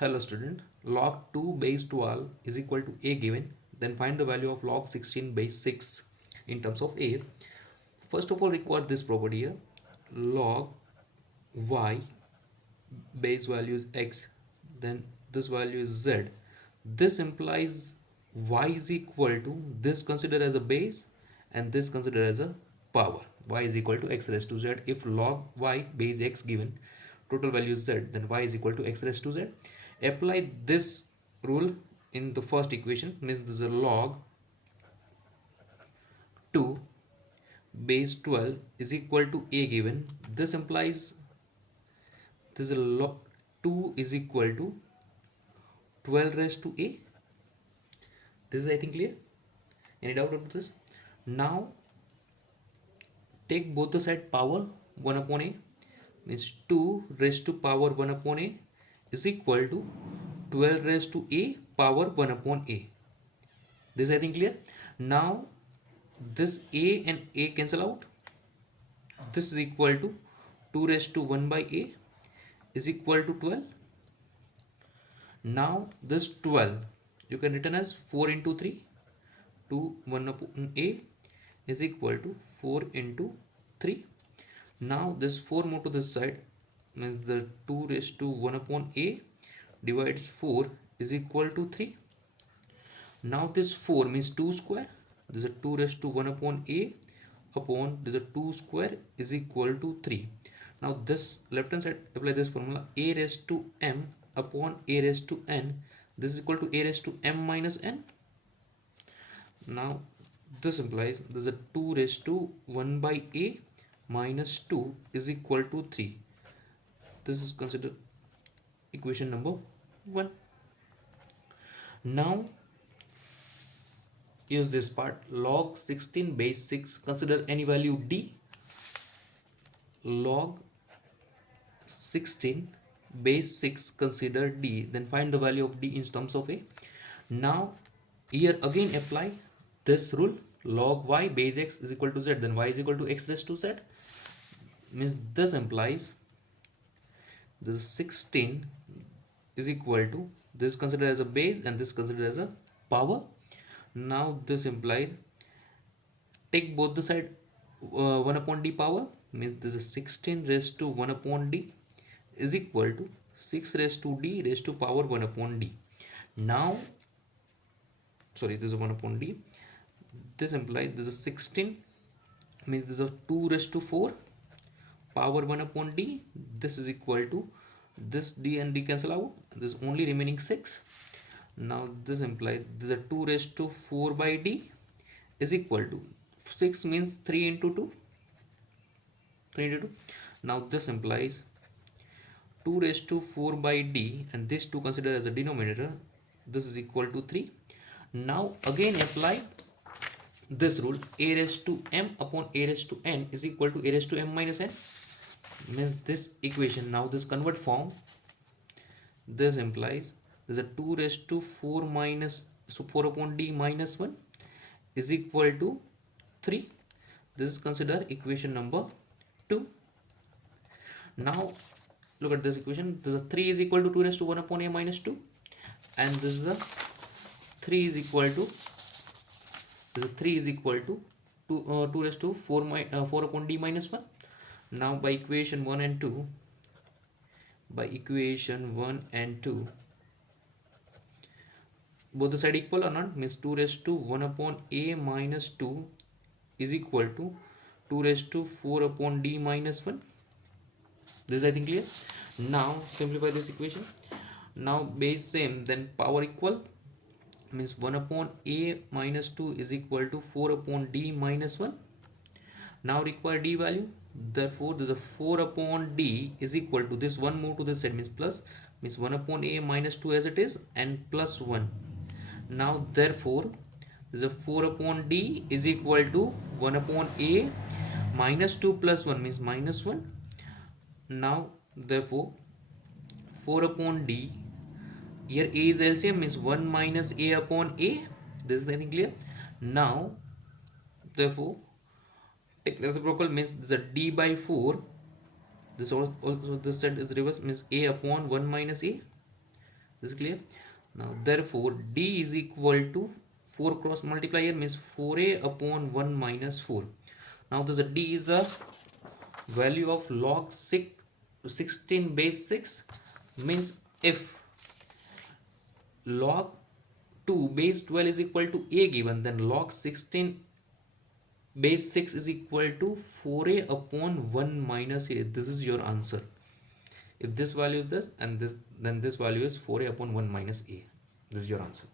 Hello student, log 2 base 12 is equal to a given, then find the value of log 16 base 6 in terms of a. First of all, require this property here, log y base value is x, then this value is z. This implies y is equal to this considered as a base and this considered as a power. Y is equal to x raised to z. If log y base x given, total value is z, then y is equal to x raised to z. Apply this rule in the first equation, means this is a log 2 base 12 is equal to a given. This implies this is a log 2 is equal to 12 raised to a. This is, I think, clear. Any doubt about this? Now take both the side power 1 upon a, means 2 raised to power 1 upon a is equal to 12 raised to a power 1 upon a. This, I think, clear. Now this a and a cancel out. This is equal to 2 raised to 1 by a is equal to 12. Now this 12 you can written as 4 into 3, 2 1 upon a is equal to 4 into 3. Now this 4 move to this side, means the 2 raised to 1 upon a divides 4 is equal to 3. Now this 4 means 2 square. This is a 2 raised to 1 upon a upon this is a 2 square is equal to 3. Now this left hand side apply this formula, a raised to m upon a raised to n. This is equal to a raised to m minus n. Now this implies this is a 2 raised to 1 by a minus 2 is equal to 3. This is considered equation number 1. Now use this part, log 16 base 6, consider any value d. Log 16 base 6 consider d, then find the value of d in terms of a. Now here again apply this rule, log y base x is equal to z, then y is equal to x raised to z, means this implies this 16 is equal to this considered as a base and this considered as a power. Now this implies take both the side 1 upon d power, means this is 16 raised to 1 upon d is equal to 6 raised to d raised to power 1 upon d. Now sorry, this is 1 upon d. This implies this is 16, means this is 2 raised to 4 power 1 upon d. This is equal to this d and d cancel out, this is only remaining 6. Now this implies this is 2 raised to 4 by d is equal to 6, means 3 into 2, 3 into 2. Now this implies 2 raised to 4 by d, and this 2 considered as a denominator, this is equal to 3. Now again apply this rule, a raised to m upon a raised to n is equal to a raised to m minus n, means this equation, now this convert form, this implies there's a 2 raised to 4 minus, so 4 upon d minus 1 is equal to 3. This is considered equation number 2. Now look at this equation, this is a 3 is equal to 2 raised to 1 upon a minus 2, and this is a 3 is equal to this is 3 is equal to 2 raised to 4 upon d minus 1. Now by equation 1 and 2, by equation 1 and 2, both the side equal or not, means 2 raised to 1 upon a minus 2 is equal to 2 raised to 4 upon d minus 1. This is, I think, clear. Now simplify this equation. Now base same, then power equal, means 1 upon a minus 2 is equal to 4 upon d minus 1. Now require d value, therefore this is a 4 upon d is equal to this 1 move to this side, means plus, means 1 upon a minus 2 as it is and plus 1. Now therefore this is a 4 upon d is equal to 1 upon a minus 2 plus 1, means minus 1. Now therefore 4 upon d, here a is LCM, means 1 minus a upon a. This is, I think, clear. Now therefore take reciprocal, means this is a d by 4. This also this side is reverse, means a upon 1 minus a. This is clear. Now therefore d is equal to 4 cross multiply here means 4a upon 1 minus 4. Now this d is a value of log 16 base 6 means if log 2 base 12 is equal to a given, then log 16 base 6 is equal to 4a upon 1 minus a. This is your answer. If this value is this and this, then this value is 4a upon 1 minus a. This is your answer.